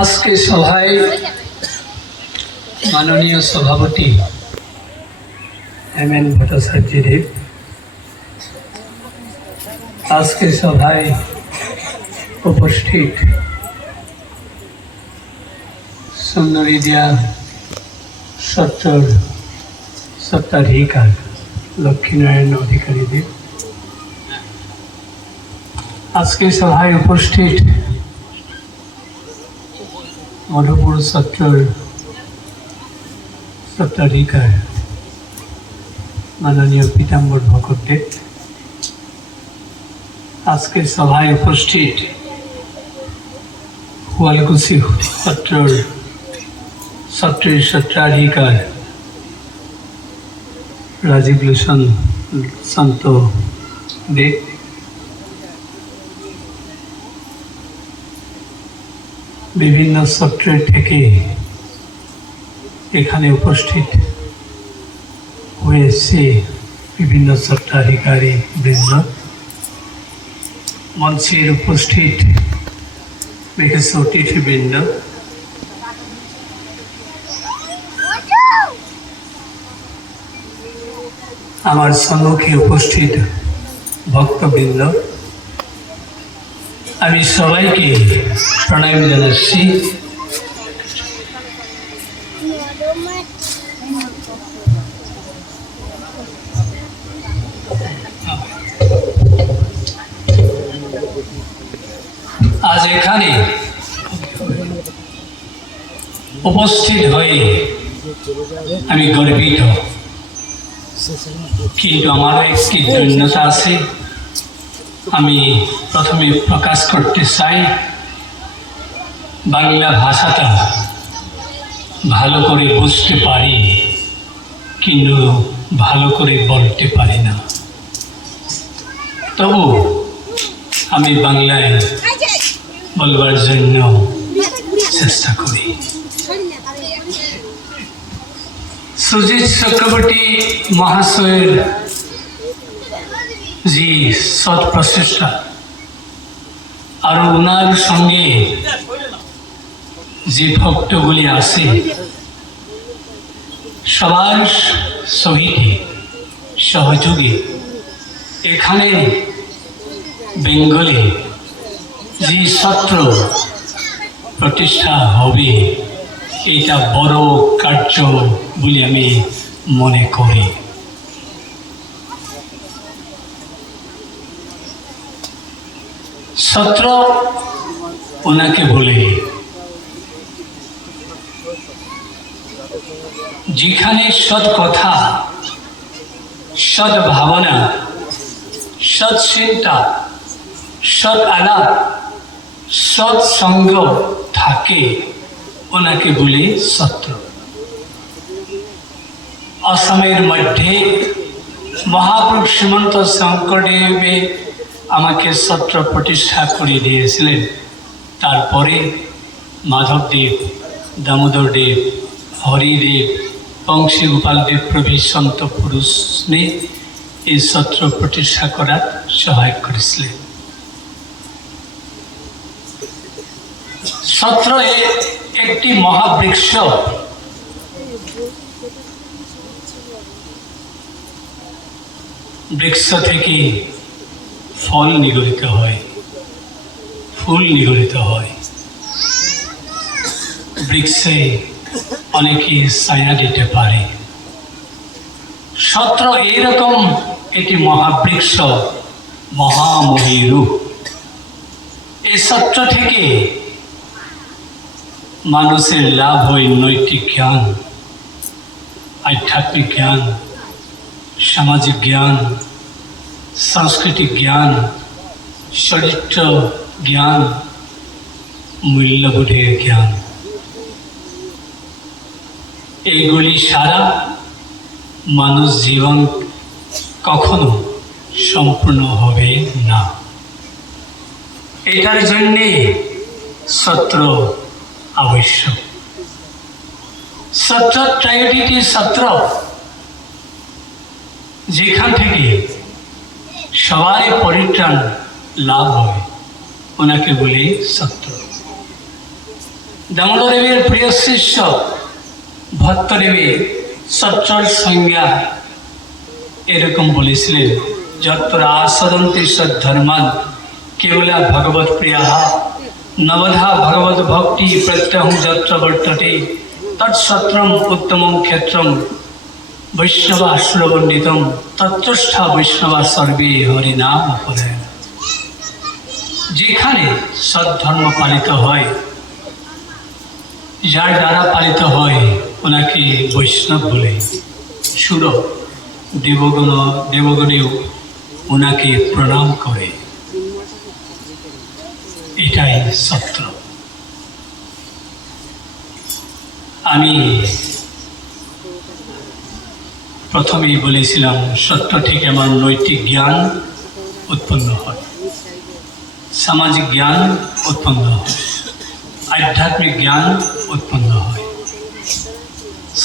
আজকে সভায় মাননীয় সভাপতি এম.এন. ভট্টাচার্যদেব, আজকে সভায় উপস্থিত সুন্দরীদিয়া সত্তর সত্ত্বাধিকার লক্ষ্মীনারায়ণ অধিকারীদের, আজকে সভায় উপস্থিত মধুপুর সত্তর সত্ত্বাধিকার মাননীয় পীতাম্বর ভকতদেব, আজকে সভায় উপস্থিত গোয়ালকুচি সত্তর সত্ত্বাধিকার রাজীব লোচন সন্ত দেব, বিভিন্ন সত্রের থেকে এখানে উপস্থিত হয়েছে বিভিন্ন সত্ত্বাধিকারী বৃন্দ, মঞ্চের উপস্থিত বিশেষ অতিথিবৃন্দ, আমার সম্মুখে উপস্থিত ভক্তবৃন্দ, আমি সবাইকে প্রণাম জানাচ্ছি। আজ এখানে উপস্থিত হয়ে আমি গর্বিত, কিন্তু আমার একটি দৈন্যতা আছে। আমি প্রথমে প্রকাশ করতে চাই, বাংলা ভাষাটা ভালো করে বুঝতে পারি, কিন্তু ভালো করে বলতে পারি না। তবু আমি বাংলায় বলবার জন্য চেষ্টা করি। সুজিত চক্রবর্তী মহাশয়ের যে সৎ প্রচেষ্টা, আর ওনার সঙ্গে যে ভক্তগুলি আছে, সবার সহিতে সহযোগে এখানে বেঙ্গলে যে সত্র প্রতিষ্ঠা হবে, এটা বড় কার্য বলে আমি মনে করি। সত্র ওনাকে বলে, যেখানে সৎ কথা, সৎ ভাবনা, সৎ চিন্তা, সৎ আলাপ, সৎ সঙ্গ থাকে, ওনাকে বলে সত্র। অসমের মধ্যে মহাপুরুষ শ্রীমন্ত শঙ্করদেবে আমাকে সত্র প্রতিষ্ঠা করে দিয়েছিলেন। তারপরে মাধবদেব, দামোদরদেব, হরিদেব, বংশী গোপালদেব প্রভৃতি সন্ত পুরুষ এই সত্র প্রতিষ্ঠা করার সহায় করেছিলেন। সত্র একটি মহাবৃক্ষ, বৃক্ষ থেকে ফল নিগলিত হয়, ফুল নিগলিত হয়, বৃক্ষে অনেকে ছায়া দিতে পারে। সত্র এইরকম একটি মহাবৃক্ষ, মহামহী রূপ। এই সত্র থেকে মানুষের লাভ হয় নৈতিক জ্ঞান, আধ্যাত্মিক জ্ঞান, সামাজিক জ্ঞান, সাংস্কৃতিক জ্ঞান, চরিত্র জ্ঞান, মূল্যবোধের জ্ঞান। এইগুলি সারা মানুষ জীবন কখনো সম্পূর্ণ হবে না। এটার জন্যে সত্র আবশ্যক। সত্র ত্রয়োটিটি সত্র, যেখান থেকে সবাই পরিত্রাণ লাভ হয়, ওনাকে বলি সত্র। দামোদরদেবের প্রিয় শিষ্য ভট্টদেবের সত্রর সংজ্ঞা এরকম বলেছিলেন, যত্র আচরন্তি সদ্ধর্মান কেবলা ভগবৎ প্রিয়া নবধা ভগবত ভক্তি প্রত্যহং যত্র বর্ততে তৎসত্রম উত্তমং ক্ষেত্রম বৈষ্ণবা সুরবণ্ডিতম তত্রষ্ঠা বৈষ্ণবা সর্বে হরিনাম পরায়ণ। যেখানে সদ্ধর্ম পালিত হয়, যার দ্বারা পালিত হয়, ওনাকে বৈষ্ণব বলে। সুর দেবগণেও ওনাকে প্রণাম করে। এটাই সত্য। আমি প্রথমেই বলেছিলাম, সত্য থেকে আমার নৈতিক জ্ঞান উৎপন্ন হয়, সামাজিক জ্ঞান উৎপন্ন হয়, আধ্যাত্মিক জ্ঞান উৎপন্ন হয়,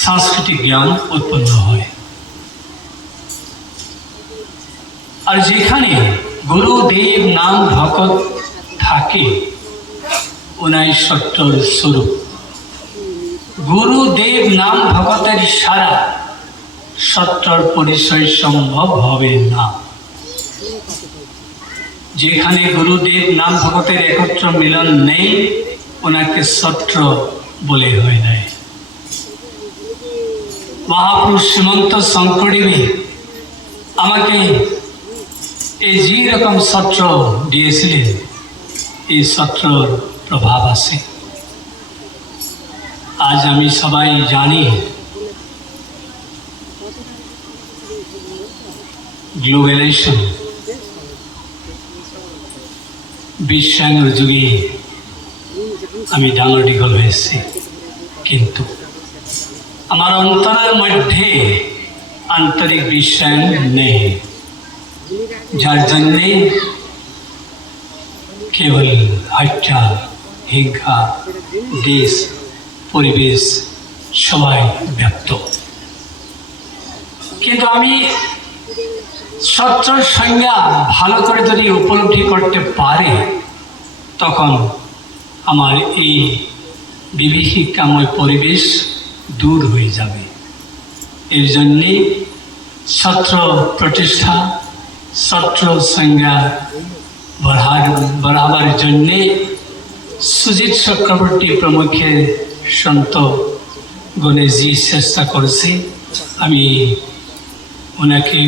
সাংস্কৃতিক জ্ঞান উৎপন্ন হয়। আর যেখানে গুরুদেব নাম ভকত থাকে, ওনাই সত্যর স্বরূপ। গুরুদেব নাম ভকতের সারা সত্যর পরিচয় সম্ভব হবে না। যেখানে গুরুদেব নাম ভকতের একত্র মিলন নেই, ওনাকে সত্র বলে হয় নাই। মহাপুরুষ শ্রীমন্ত শঙ্করদেবী আমাকে এই যে রকম সত্র দিয়েছিলেন, এই সত্রর প্রভাব আছে। আজ আমি সবাই জানি, গ্লোবালাইজেশন, বিশ্বায়নের যুগে আমি ডাঙর ডিগল হয়েছি, কিন্তু আমার অন্তরের মধ্যে আন্তরিক বিশ্বায়ন নেই, যার জন্যে কেবল হত্যা, হিংসা, দেশ, পরিবেশ সবাই ব্যপ্ত। কিন্তু আমি সত্যর সংজ্ঞা ভালো করে যদি উপলব্ধি করতে পারে, তখন আমার এই বিভীষিকাময় পরিবেশ দূর হয়ে যাবে। এর জন্যে সত্র প্রতিষ্ঠা, সত্র সংজ্ঞা বাড়াবার জন্যে সুজিত চক্রবর্তী প্রমুখের সন্ত গণেশজি চেষ্টা করেছে। আমি ওনাকে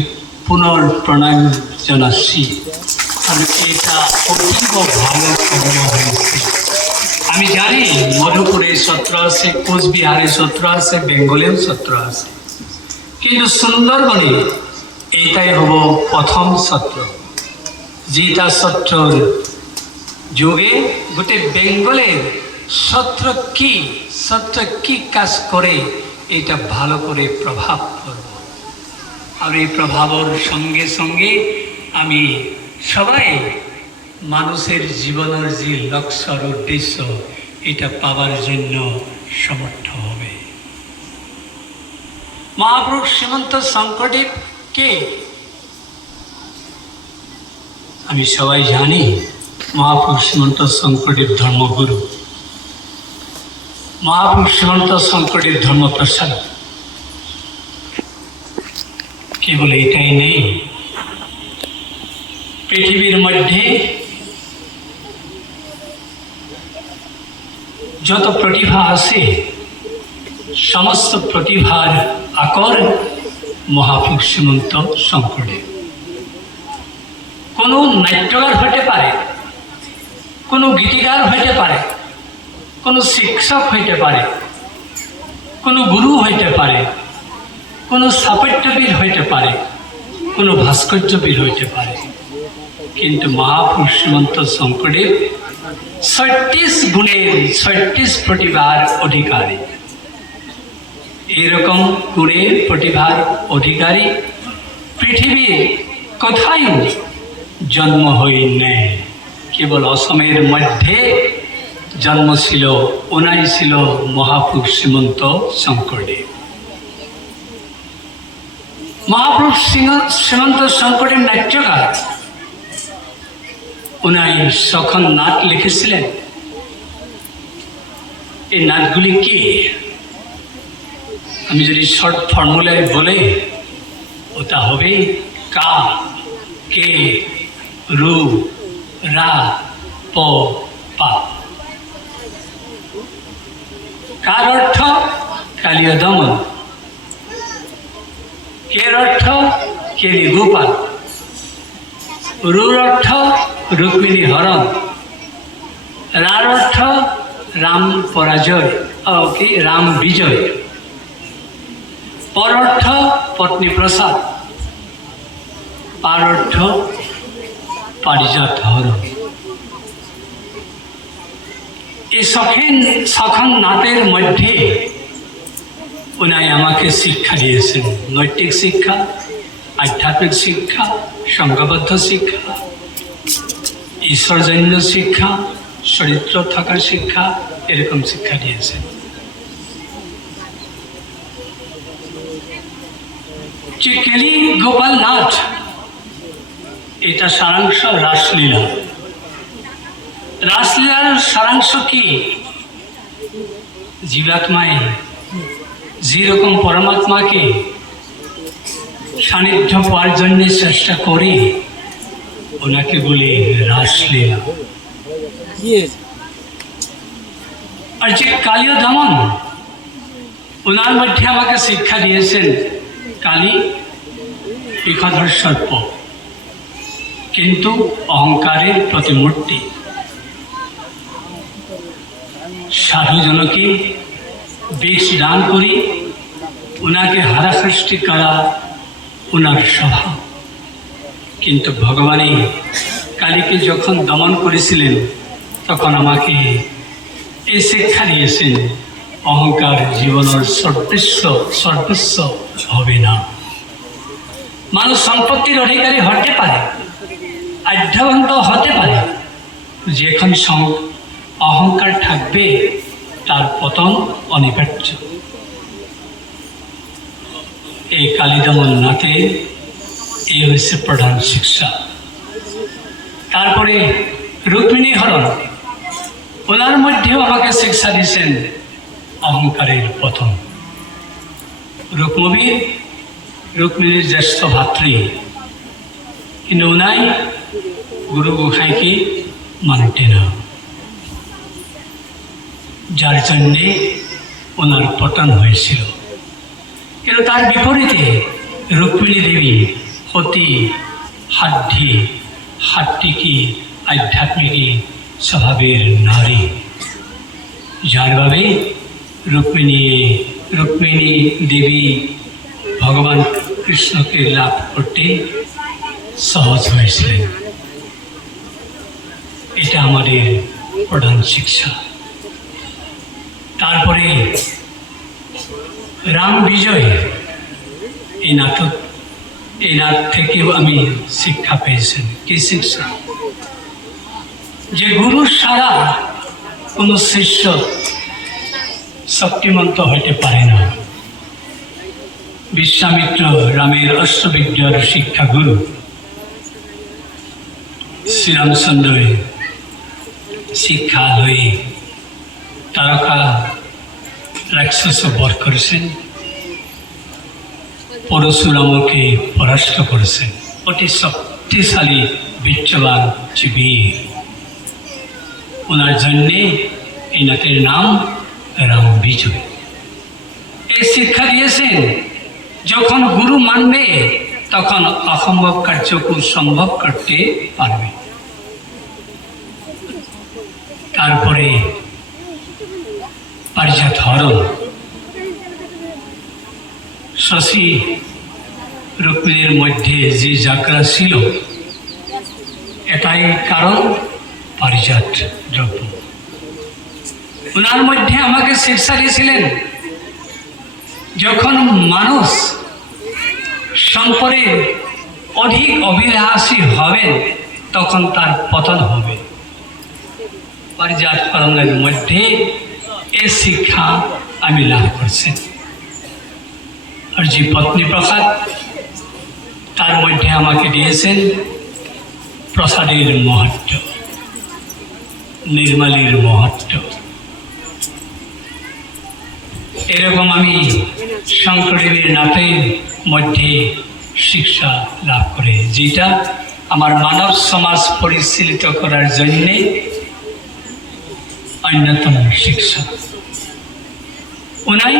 পুনর্প্রণাম জানাচ্ছি। আমি এটা অতীব ভালো কর্ম হয়েছে। আমি জানি মধুপুরে সত্র আছে, কোচবিহারে সত্র আছে, বেঙ্গলেও সত্র আছে, কিন্তু সুন্দরবনে এইটাই হব প্রথম সত্র, যেটা সত্রর যুগে গোটে বেঙ্গলের সত্র কি কাজ করে, এটা ভালো করে প্রভাব করব। আর এই প্রভাবের সঙ্গে সঙ্গে আমি সবাই মানুষের জীবনের যে লক্ষ্য উদ্দেশ্য, এটা পাওয়ার জন্য সমর্থ হবে। মহাপুরুষ শ্রীমন্ত শঙ্করদেব কে? আমি সবাই জানি, মহাপুরুষ শ্রীমন্ত শঙ্করদেব ধর্মগুরু, মহাপুরুষ শ্রীমন্ত শঙ্করদেব ধর্মপ্রসাদ। কেবল এটাই নেই, পৃথিবীর মধ্যে যত প্রতিভা আছে, সমস্ত প্রতিভার আকর মহাপুরুষ শ্রীমন্ত শঙ্করদেব। কোনো নাট্যকার হতে পারে, কোনো গীতিকার হইতে পারে, কোনো শিক্ষক হইতে পারে, কোনো গুরু হইতে পারে, কোনো স্থাপত্যবিদ হইতে পারে, কোনো ভাস্কর্যবিদ হইতে পারে, কিন্তু মহাপুরুষ শ্রীমন্ত শঙ্করদেব 36 গুণের 36 প্রতিভার অধিকারী। এরকম গুণের প্রতিভার অধিকারী পৃথিবীর কোথায় জন্ম হই নেই। কেবল অসমের মধ্যে জন্ম ছিল, ওনাই ছিল মহাপুরুষ শ্রীমন্ত শঙ্করদেব। মহাপুরুষ শ্রীমন্ত শঙ্করদেব নাট্যকার, ওনাই সখন নাট লিখেছিলেন। এই নাচগুলি কি? আমি যদি শর্ট ফর্মুলায় বলে, ওটা হবে কা, কে, রু, রা, প, পা। কার অর্থ কালীয় দমন, কের অর্থ কেলি গোপাল, রুর অর্থ রুক্মিণী হরণ, রার অর্থ রাম পরাজয়, রাম বিজয়, পর অর্থ পত্নী প্রসাদ, পার অর্থ পারিজাত হরণ। এই সখন নাতের মধ্যে উনি আমাকে শিক্ষা দিয়েছেন, নৈতিক শিক্ষা, আধ্যাত্মিক শিক্ষা, সংঘবদ্ধ শিক্ষা, ঈশ্বরজন্য শিক্ষা, চরিত্র থাকার শিক্ষা, এরকম শিক্ষা দিয়েছেন। যে কেলি গোপাল নাচ, এটা সারাংশ রাসলীলা। রাসলীলার সারাংশ কি? জীবাত্মায় যেরকম পরমাত্মাকে সান্নিধ্য পাওয়ার জন্য চেষ্টা করি, ওনাকে বলি রাসলীলা। আর যে কালীয় দমন, ওনার মধ্যে আমাকে শিক্ষা দিয়েছেন কালী বিষধর সর্প, কিন্তু অহংকারের প্রতিমূর্তি। সাধুজনকে বিষ দান করি, ওনাকে হারাসৃষ্টি করা ওনার স্বভাব। কিন্তু ভগবানই কালীকে যখন দমন করেছিলেন, তখন আমাকে এই শিক্ষা দিয়েছেন, অহংকার জীবনের সর্বস্ব হবে না। মানুষ সম্পত্তির অধিকারী হতে পারে, আধ্যাবন্ত হতে পারে, যেখন অহংকার থাকবে তার পতন অনিবার্য। এই কালীদমন নাতে এই হচ্ছে প্রধান শিক্ষা। তারপরে রুক্মিণী হরণ, ওনার মধ্যেও আমাকে শিক্ষা দিয়েছেন অহংকারের পতন। রুক্মিণীর জ্যেষ্ঠ ভাতৃ, কিন্তু ওনাই গুরু গোসাইকে মানতে না, যার জন্যে ওনার পতন হয়েছিল। কিন্তু তার বিপরীতে রুক্মিণী দেবী অতি হাট্টিকি আধ্যাত্মিকী স্বভাবের নারী, যার ভাবে রুক্মিণী দেবী ভগবান কৃষ্ণকে লাভ করতে সহজ হয়েছিলেন। এটা আমাদের প্রধান শিক্ষা। তারপরে রাম বিজয়, এই নাট থেকেও আমি শিক্ষা পেয়েছেন। কি শিক্ষা? যে গুরু ছাড়া কোনো শিষ্য শক্তিমন্ত হইতে পারে না। বিশ্বামিত্র রামের অষ্টবিদ্যার শিক্ষা গুরু, শ্রীরামচন্দ্রের শিক্ষা হয়ে তারকা রাক্ষস বধ করেছেন, পরশুরামকে পরাস্ত করেছেন। অতি শক্তিশালী বীর্যবান বীর। ওনার জন্যে এই নাটের নাম রাম বিজয়। এই শিক্ষা দিয়েছেন, যখন গুরু মানবে তখন অসম্ভব কার্যকে সম্ভব করতে পারবে। তারপরে পারিজাত হরণ, শশী রুক্মিণীর মধ্যে যে জাগরা ছিল, এটাই কারণ পারিজাত দ্রব্য। ওনার মধ্যে আমাকে শিক্ষা দিয়েছিলেন, যখন মানুষ সম্পর্কে অধিক অভিলাষী হবেন তখন তার পতন হবে। পারিজাত হরণের মধ্যে এই শিক্ষা আমি লাভ করছি। আর যে পত্নী প্রসাদ, তার মধ্যে আমাকে দিয়েছেন প্রসাদের মহত্ব, নির্মালীর মহত্ব। এরকম আমি শঙ্করদেবের নাথের মধ্যে শিক্ষা লাভ করে, যেটা আমার মানব সমাজ পরিচালিত করার জন্যে অন্যতম শিক্ষা। উনি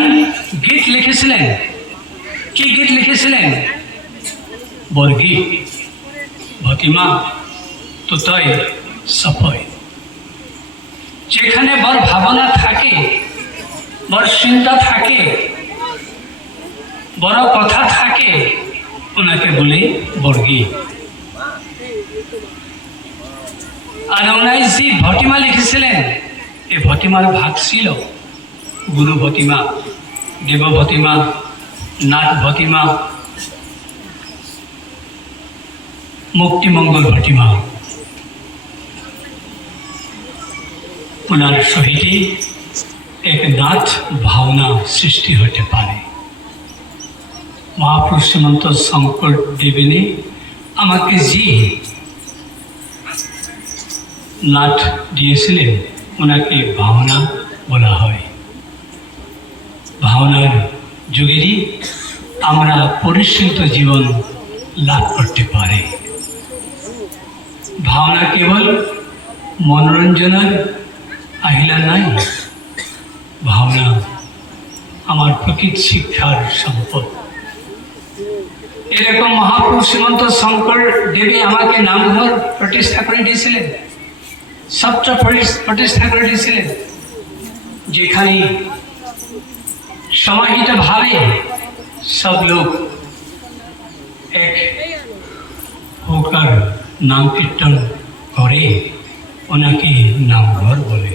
গীত লিখেছিলেন। কি গীত লিখেছিলেন? বরগীত। ভতিমা তুতয় সফয়। যেখানে বড় ভাবনা থাকে, বড় চিন্তা থাকে, বড় কথা থাকে, ওনাকে বলে বরগীত। আর ওনাই যে ভটিমা লিখেছিলেন, এই ভটিমার ভাগ ছিল গুরু ভতিমা, দেব ভতিমা, নাথ ভতিমা, মুক্তিমঙ্গল ভটিমা। ওনার সহিতে এক নাথ ভাবনা সৃষ্টি হতে পারে। মহাপুরুষ শ্রীমন্ত শঙ্কর দেবেনে আমাকে যে নাথ দিয়েছিলেন, ওনাকে ভাবনা বলা হয়। ভাবনার যুগেরই আমরা পরিশীলিত জীবন লাভ করতে পারি। ভাবনা কেবল মনোরঞ্জনের আহিলা নাই, ভাবনা আমার প্রকৃত শিক্ষার সম্পদ। এরকম মহাপুরুষ শ্রীমন্ত শঙ্কর দেবী আমাকে নামঘর প্রতিষ্ঠা করে দিয়েছিলেন, সত্র প্রতিষ্ঠা করে দিয়েছিলেন, যেখানে সমাহিতভাবে সব লোক এক হোকার নাম কীর্তন করে, ওনাকে নামঘর বলে।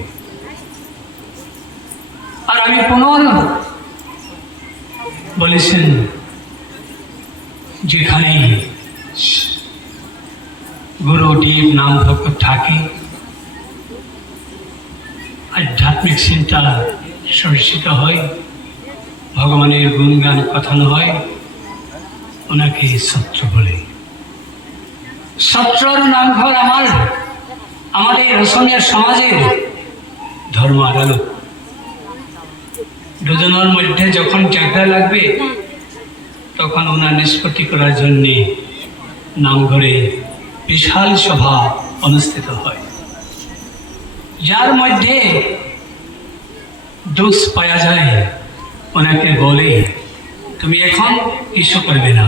আর আমি বলেছেন, যেখানে গুরুদেব নাম ভক্ত থাকে, আধ্যাত্মিক চিন্তা সরষিত হয়, ভগবানের গুণগান কথানো হয়, ওনাকে সত্র বলে। সত্রর নামঘর আমাদের অসমীয়া সমাজের ধর্ম আদালত। দুজনের মধ্যে যখন ঝগড়া লাগবে, তখন ওনার নিষ্পত্তি করার জন্যে নামঘরে বিশাল সভা অনুষ্ঠিত হয়। যার মধ্যে দোষ পাওয়া যায়, ওনাকে বলে, তুমি এখন কিছু করবে না,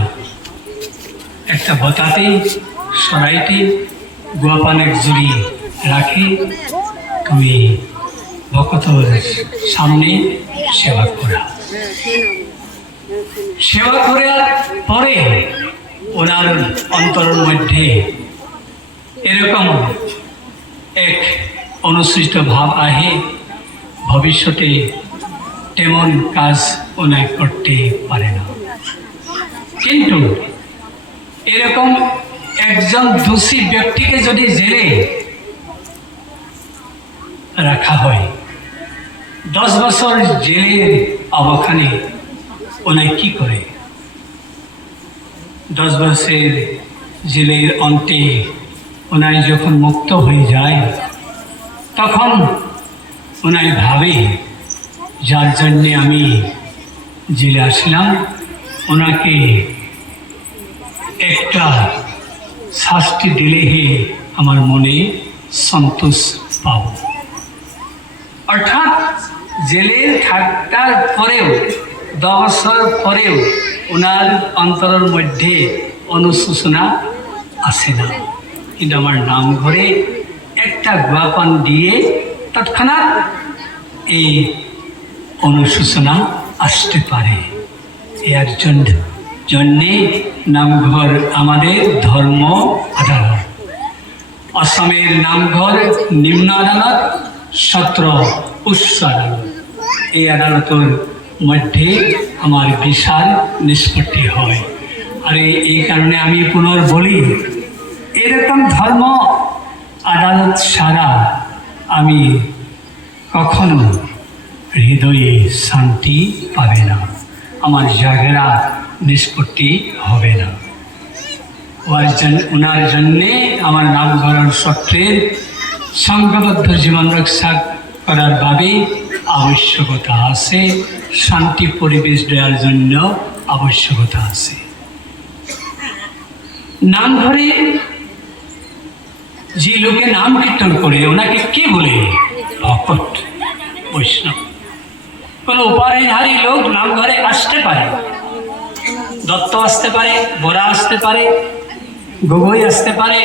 একটা বতাতে সরাইতে গোয়াপানের জুড়ি রাখি, তুমি ভক্তর সামনে সেবা করা। সেবা করার পরে ওনার অন্তরের মধ্যে এরকম এক অনুসৃষ্ট ভাব আহে, ভবিষ্যতে তেমন কাজ ওনার করতে পারে না। কিন্তু এরকম একজন দোষী ব্যক্তিকে যদি জেলে রাখা হয়, 10 বছর জেলের অবখানে ওনায় কি করে? 10 বছরের জেলের অন্তে ওনায় যখন মুক্ত হয়ে যায়, তখন ওনায় ভাবে, যার জন্যে আমি জেলে আসলাম, ওনাকে একটা শাস্তি দিলেই আমার মনে সন্তোষ পাব। অর্থাৎ জেলে থাকার পরেও, 10 বছর পরেও ওনার অন্তরের মধ্যে অনুশোচনা আসে না। কিন্তু আমার নামঘরে একটা গোয়াপান দিয়ে তৎক্ষণাৎ এই অনুশোচনা আসতে পারে। এর জন্যে নামঘর আমাদের ধর্ম আদালত। অসমের নামঘর নিম্ন আদালত, সত্র উচ্চ আদালত। এই আদালতের মধ্যে আমার বিশাল নিষ্পত্তি হয়। আর এই কারণে আমি বলি, এরকম ধর্ম আদালত ছাড়া আমি কখনো হৃদয়ে শান্তি পাবে না, আমার ঝগড়া নিষ্পত্তি হবে না। ওনার জন্যে আমার নামঘর সত্রের সংঘবদ্ধ জীবন রক্ষা করার ভাবে আবশ্যকতা আছে, শান্তি পরিবেশ দেওয়ার জন্য আবশ্যকতা আছে। নাম ধরে যে লোকে নাম কীর্তন করে ওনাকে কে বলে? ভকত, বৈষ্ণব। কোনো উপাধিধারী লোক নাম ধরে আসতে পারে, দত্ত আসতে পারে, বরা আসতে পারে, গগৈ আসতে পারে,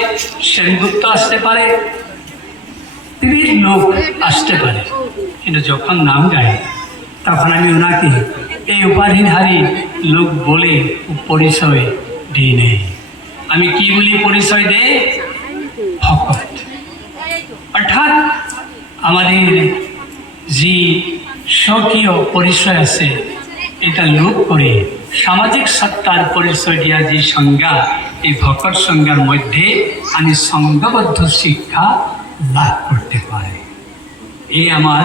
সেনগুপ্ত আসতে পারে, বিভিন্ন লোক আসতে পারে, কিন্তু যখন নাম গায় তখন আমি ওনাকে এই উপাধিধারী লোক বলে পরিচয় দিই নেই। আমি কি বলি পরিচয় দেই? ভকত। অর্থাৎ আমাদের যে স্বকীয় পরিচয় আছে এটা লোপ করে সামাজিক সত্তার পরিচয় দিয়া যে সংজ্ঞা, এই ভকত সংজ্ঞার মধ্যে আমি সংঘবদ্ধ শিক্ষা লাভ করতে পারি। এই আমার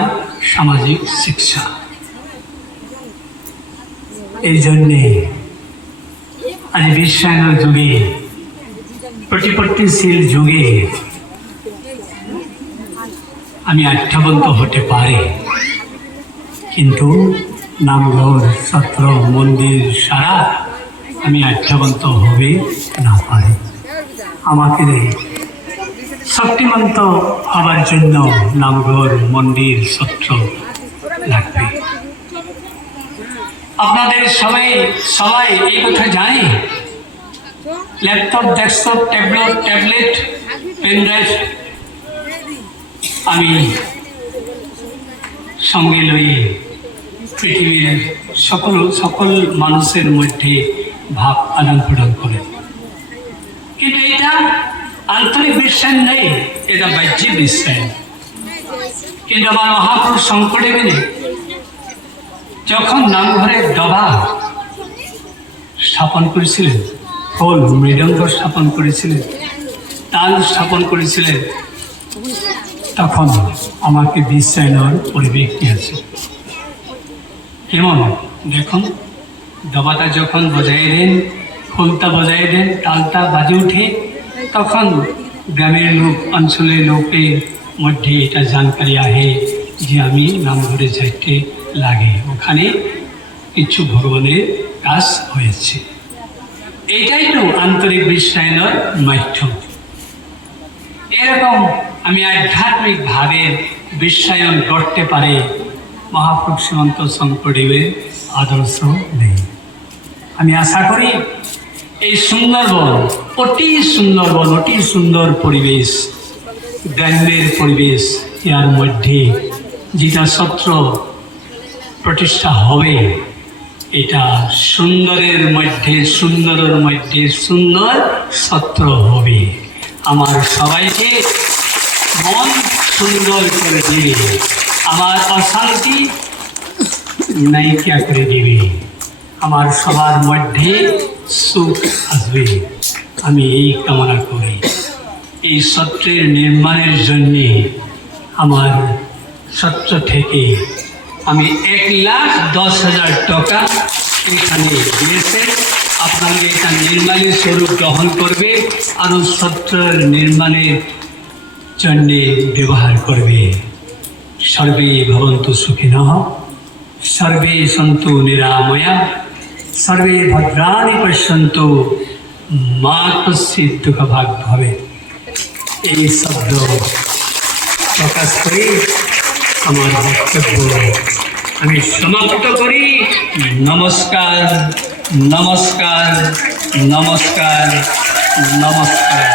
সামাজিক শিক্ষা। এই জন্যে আজ বিশ্বায়নের যুগে, প্রতিপত্তিশীল যুগে আমি আধ্যাবন্ত হতে পারি, কিন্তু নামঘর, সত্র, মন্দির সারা আমি আধ্যাবন্ত হবে না পারি। আমাকে শক্তিমন্ত হবার জন্য নামঘর, মন্দির, সত্র লাগবে। আপনাদের সবাই এই কথা জানে? ল্যাপটপ, ডেস্কটপ, ট্যাবলেট, পেনড্রাইভ আমি সঙ্গে লই পৃথিবীর সকল মানুষের মধ্যে ভাব আদান প্রদান করে। কিন্তু এটা আন্তরিক বিশ্বাস নেই, এটা বাহ্যিক বিশ্বাস। কিন্তু আমার মহাপুরুষ শঙ্করদেব যখন নামঘরের ডবা স্থাপন করেছিলেন, খোল, মৃদঙ্গ স্থাপন করেছিলেন, তাল স্থাপন করেছিলেন, তখন আমাকে বিশ্বায়নের পরিবেশ দিয়েছে। কেমন দেখুন, ডবাটা যখন বজায় দেন, খোলটা বজায় দেন, তালটা বাজে উঠে, তখন গ্রামের লোক, অঞ্চলের লোকের মধ্যে এটা জানকারি আহে যে আমি নামঘরে যাইতে লাগে, ওখানে কিছু ভগবানের কাজ হয়েছে। এইটাই তো আন্তরিক বিশ্বায়নের মাধ্যম। এরকম আমি আধ্যাত্মিকভাবে বিশ্বায়ন করতে পারে মহাপুরুষ শ্রীমন্ত শঙ্করদেবের আদর্শ নেই। আমি আশা করি এই সুন্দরবন, অতি সুন্দর পরিবেশ, গ্রামের পরিবেশ, এর মধ্যে যেটা সত্র প্রতিষ্ঠা হবে, এটা সুন্দরের মধ্যে সুন্দর সত্র হবে। আমার সবাইকে মন সুন্দর করে দিবে, আমার অশান্তি নাইকিয়া করে দিবে, আমার সবার মধ্যে সুখ আসবে। আমি এই কামনা করি। এই সত্রের নির্মাণের জন্যে আমার সত্র থেকে আমি 1,10,000 টাকা এখানে দিয়েছে। আপনাদের এটা নির্মাণের স্বরূপ গ্রহণ করবে, আরও সত্রের নির্মাণের জন্যে ব্যবহার করবে। সর্বে ভবন্তু সুখিনঃ, সর্বে সন্তু নিরাময়া, সর্বে ভদ্রাণি পশ্যন্তু, মা কশ্চিৎ দুঃখভাগ ভবে। এই শব্দ প্রকাশ করে আমার বক্তব্য আমি সমাপ্ত করি। নমস্কার, নমস্কার, নমস্কার, নমস্কার।